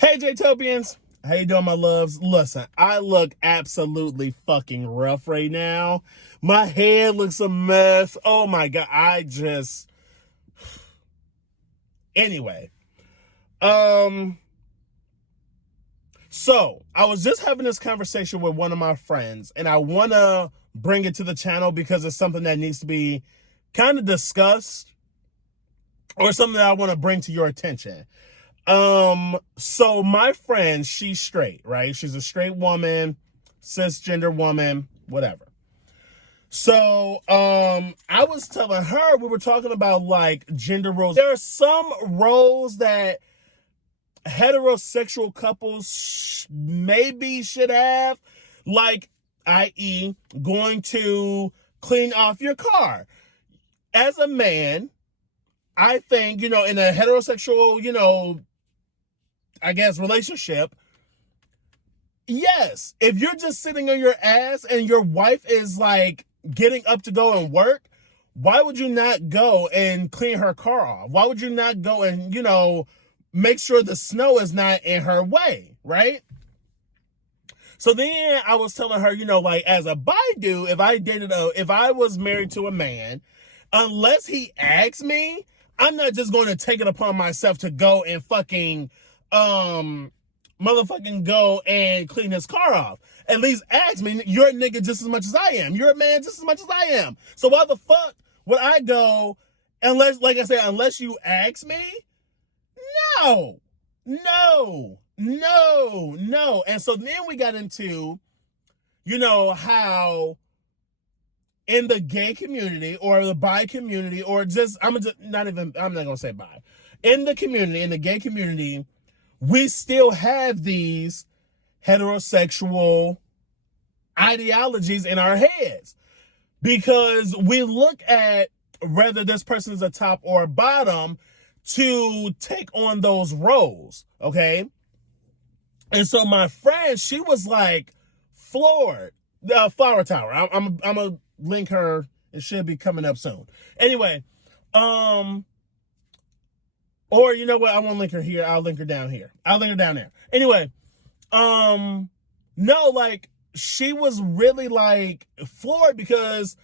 Hey, Jay-Topians. How you doing, my loves? Listen, I look absolutely fucking rough right now. My head looks a mess. Oh my God. Anyway. Um, so I was just having this conversation with one of my friends, and I want to bring it to the channel because it's something that needs to be kind of discussed or something that I want to bring to your attention. So my friend, she's straight, right? She's a straight woman, cisgender woman, whatever. So, I was telling her, we were talking about like gender roles. There are some roles that heterosexual couples maybe should have, like, i.e., going to clean off your car. As a man, I think, in a heterosexual, I guess, relationship, yes, if you're just sitting on your ass and your wife is like getting up to go and work, why would you not go and clean her car off? Why would you not go and, make sure the snow is not in her way, right? So then I was telling her, like, as a bi dude, if I was married to a man, unless he asks me, I'm not just going to take it upon myself to go and motherfucking go and clean his car off. At least ask me. You're a nigga just as much as I am. You're a man just as much as I am. So why the fuck would I go unless, like I said, unless you ask me? No, no, no, no. And so then we got into, how in the gay community or the bi community, or I'm not going to say bi. In the community, in the gay community, we still have these heterosexual ideologies in our heads because we look at whether this person is a top or a bottom to take on those roles, okay? And so my friend, she was like floored. The Flower Tower. I'm gonna link her. It should be coming up soon. Anyway, or you know what? I won't link her here. I'll link her down here. I'll link her down there. Anyway, no, like she was really like floored because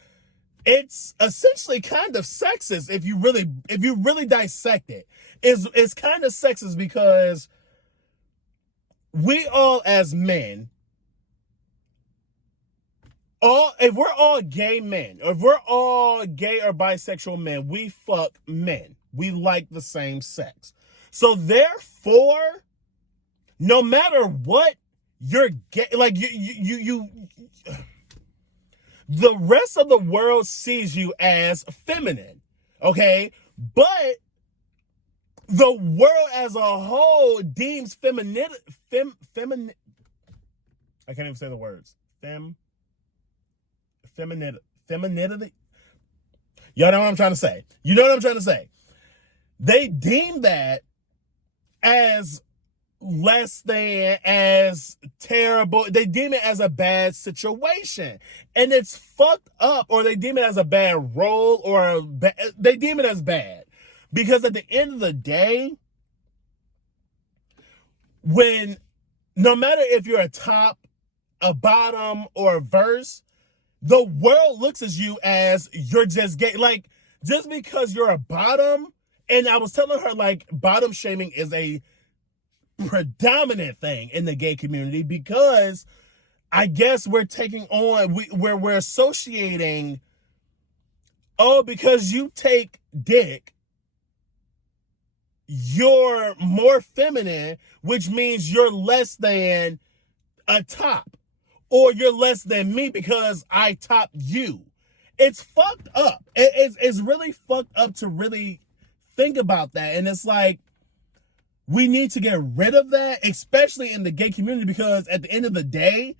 it's essentially kind of sexist if you really dissect it. It's kind of sexist because we all as men, if we're all gay men, or if we're all gay or bisexual men, we fuck men. We like the same sex. So therefore, no matter what, you're gay. Like you the rest of the world sees you as feminine, okay? But the world as a whole deems femininity. I can't even say the words. Femininity. Y'all know what I'm trying to say. You know what I'm trying to say. They deem that as less than, as terrible. They deem it as a bad situation. And it's fucked up, or they deem it as a bad role, or they deem it as bad. Because at the end of the day, no matter if you're a top, a bottom, or a verse, the world looks at you as you're just gay. Like, just because you're a bottom, and I was telling her, like, bottom shaming is a predominant thing in the gay community because I guess we're taking on, we're associating, because you take dick, you're more feminine, which means you're less than a top. Or you're less than me because I top you. It's fucked up. It's really fucked up to really think about that. And it's like, we need to get rid of that, especially in the gay community, because at the end of the day,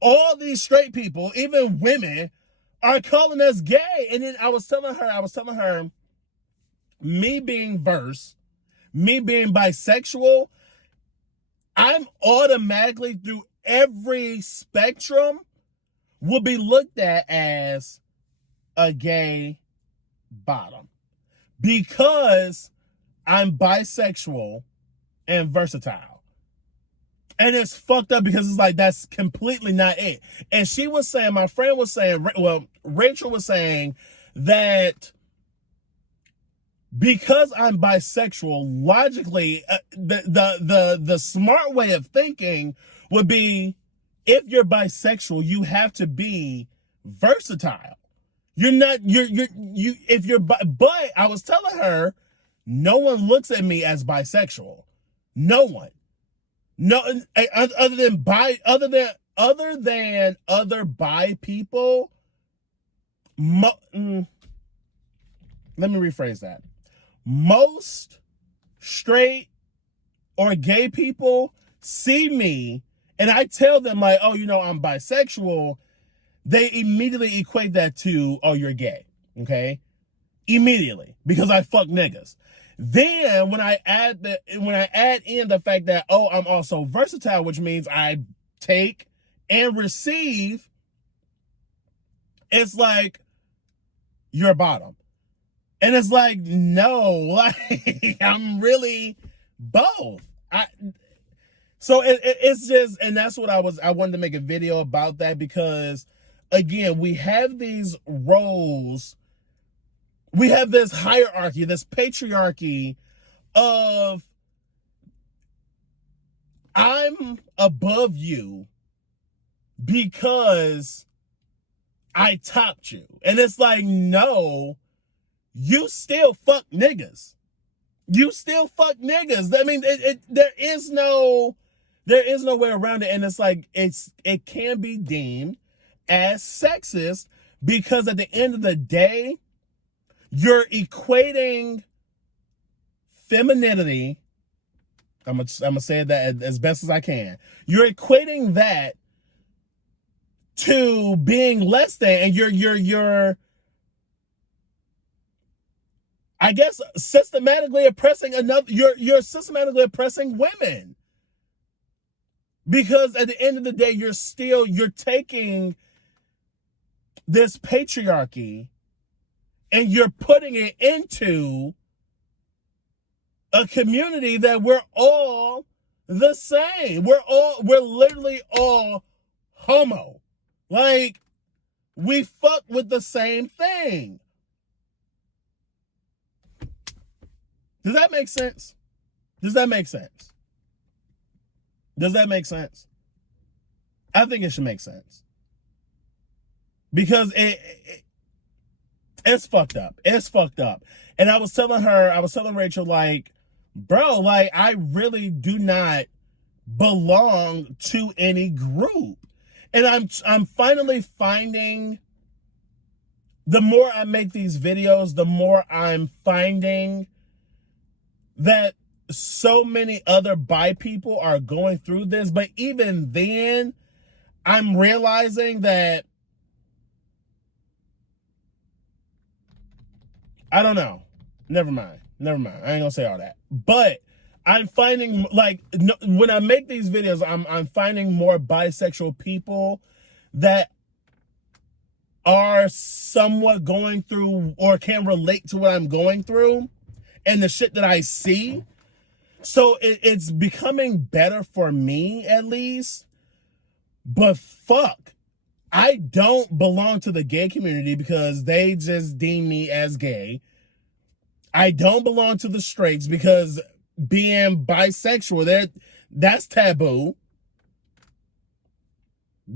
all these straight people, even women, are calling us gay. And then I was telling her, me being verse, me being bisexual, I'm automatically through every spectrum will be looked at as a gay bottom because I'm bisexual and versatile. And it's fucked up because it's like, that's completely not it. And she was saying, my friend was saying, well, Rachel was saying that because I'm bisexual, logically, the smart way of thinking would be, if you're bisexual, you have to be versatile. You're not, if you're, but I was telling her, no one looks at me as bisexual. No one. No, other than other bi people. Let me rephrase that. Most straight or gay people see me and I tell them like, oh, I'm bisexual. They immediately equate that to, oh, you're gay. Okay. Immediately, because I fuck niggas. Then when I add in the fact that, oh, I'm also versatile, which means I take and receive, it's like, you're bottom. And it's like, no, like, I'm really both. So it's just, and that's what I wanted to make a video about that, because again, we have these roles, we have this hierarchy, this patriarchy of, I'm above you because I topped you. And it's like, no, you still fuck niggas. You still fuck niggas. I mean, there is no way around it. And it's like, it can be deemed as sexist, because at the end of the day, you're equating femininity. I'm gonna say that as best as I can. You're equating that to being less than, and you're I guess systematically oppressing you're systematically oppressing women. Because at the end of the day, you're taking this patriarchy and you're putting it into a community that we're all the same. We're literally all homo. Like, we fuck with the same thing. Does that make sense? Does that make sense? Does that make sense? I think it should make sense. Because it's fucked up. It's fucked up. And I was telling Rachel, like, bro, like, I really do not belong to any group. And I'm finally finding, the more I make these videos, the more I'm finding that so many other bi people are going through this. But even then, I'm realizing that, I don't know. Never mind. I ain't gonna say all that. But I'm finding, like, when I make these videos, I'm finding more bisexual people that are somewhat going through or can relate to what I'm going through and the shit that I see. So it's becoming better for me, at least. But fuck, I don't belong to the gay community because they just deem me as gay. I don't belong to the straights because being bisexual, that's taboo.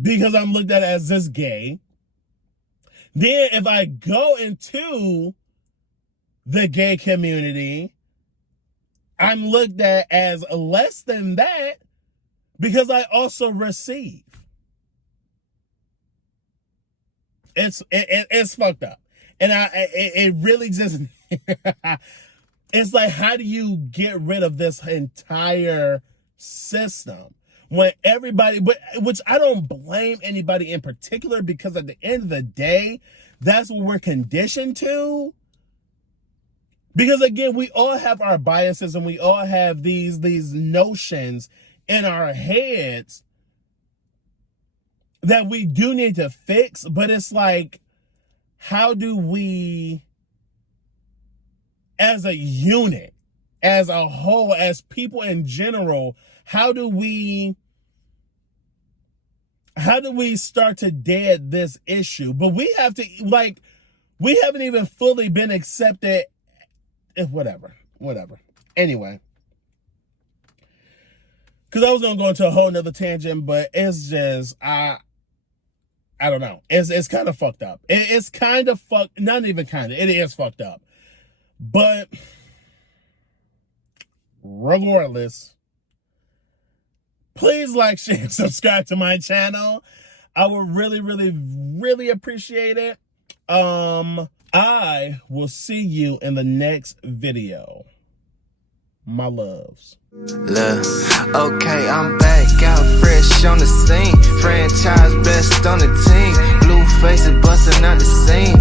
Because I'm looked at as this gay. Then if I go into the gay community, I'm looked at as less than that because I also receive. It's fucked up. And it really just, it's like, how do you get rid of this entire system when everybody, which I don't blame anybody in particular, because at the end of the day, that's what we're conditioned to. Because again, we all have our biases and we all have these notions in our heads that we do need to fix. But it's like, how do we, as a unit, as a whole, as people in general, how do we start to dead this issue? But we have to, like, we haven't even fully been accepted. Whatever. Anyway, because I was gonna go into a whole nother tangent, but it's just I don't know. It's kind of fucked up. It's kind of fucked. Not even kind of. It is fucked up. But regardless, please like, share, and subscribe to my channel. I would really, really, really appreciate it. I will see you in the next video. My loves. Look, okay, I'm back, out fresh on the scene. Franchise best on the team. Blue faces busting out the scene.